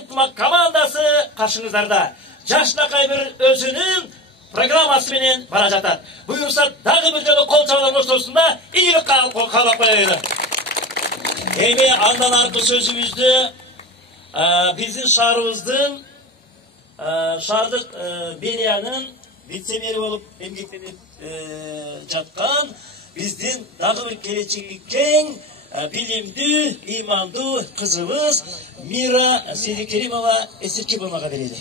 ынтымак командасы каршыңыздарда. Жашнакай бир өзүнүн программасы менен бара жатат. Буюрса дагы бир жолу кол чабуулар ортосунда ийгилик каалап коелу. Эми андан аркы сөзүбүздү биздин шаарыбыздын шаардык Белиянын вице-мэри болуп эмгектенип жаткан биздин дагы бир келечеги кең, билимдүү, ыймандуу кызыбыз Мира Сейдикеримова Эсиркебановага берели.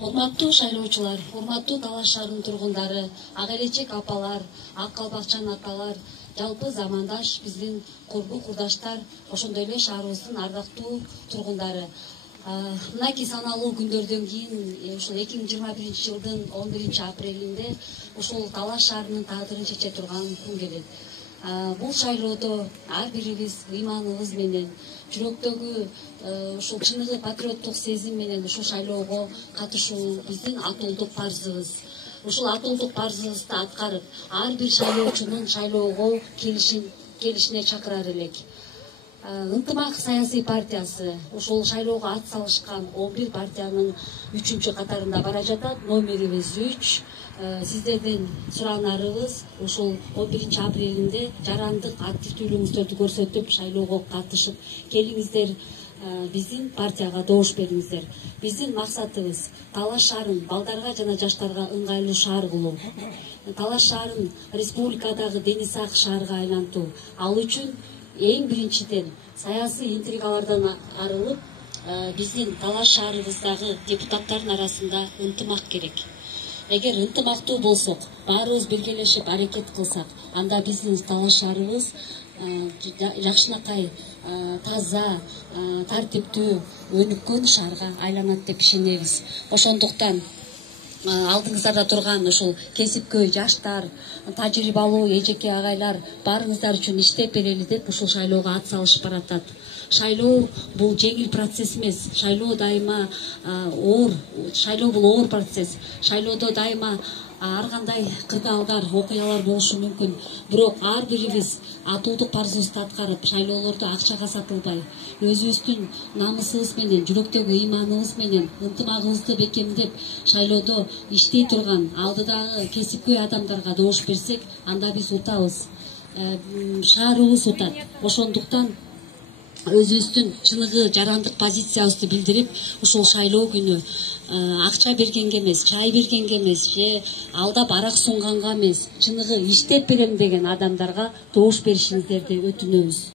Урматтуу шайлоочулар, урматтуу Талаш шаарынын тургундары, ак элечек апалар, ак калпакчан аталар, жалпы замандаш биздин курбу курдаштар, ошондой эле шаарыбыздын ардактуу тургундары. Мынакей саналуу күндөрдөн кийин ушул 2021 жылдын 11 апрелинде ушул Талаш шаарынын тагдырын чече турган күн келет. Бул шайлоодо ар бирибиз ыйманыбыз менен, жүрөктөгү ушул чыныгы патриоттук сезим менен ушул шайлоого катышуу биздин атуулдук парзыбыз. Ушул атуулдук парзыбызды аткарып, ар бир шайлоочунун шайлоого келишине чакырар элек. Ынтымак саясий партиясы ушул шайлоого ат салышкан 11 партиянын 3-чү катарында бара жатат. Номерибиз 3. Сиздерден суранарыбыз ушул 11 апрелинде жарандык активдүүлүгүңүздөрдү көрсөтүп, шайлоого катышып келиңиздер, биздин партияга добуш бериңиздер. Биздин максатыбыз Талаш шаарын балдарга жана жаштарга ыңгайлуу шаар кылуу. Талаш шаарын республикадагы дени сак шаарга айлантуу. Ал үчүн эң биринчиден саясий интригалардан арылып, биздин Талаш шаарыбыздагы депутаттардын арасында ынтымак керек. Эгер ынтымактуу болсок, баарыбыз биргелешип аракет кылсак, анда биздин Талаш шаарыбыз жакшынакай, таза, тартиптүү, өнүккөн шаарга айланат деп ишенебиз. Ошондуктан алдыңыздарда турган ушул кесипкөй жаштар, тажрыйбалуу эжеке агайлар баарыңыздар үчүн иштеп берели деп ушул шайлоого ат салышып баратат. Шайлоо бул жеңил процесс эмес. Шайлоо дайыма оор, шайлоо бул оор процесс. Шайлоодо дайыма ар кандай кырдаалдар, окуялар болушу мүмкүн. Бирок ар бирибиз атуулдук парзыбызды аткарып, шайлоолорду акчага сатылбай, өзүбүздүн намысыбыз менен, жүрөктөгү ыйманыбыз менен, ынтымагыбызды бекемдеп, шайлоодо иштей турган алдыдагы кесипкөй адамдарга добуш берсек, анда биз утабыз. Шаарыбыз утат. Ошондуктан өзүбүздүн чыныгы жарандык позициябызды билдирип, ушул шайлоо күнү акча бергенге эмес, чай бергенге эмес, же алдап арак сунганга эмес, чыныгы иштеп берем деген адамдарга добуш беришиңиздерди өтүнөбүз.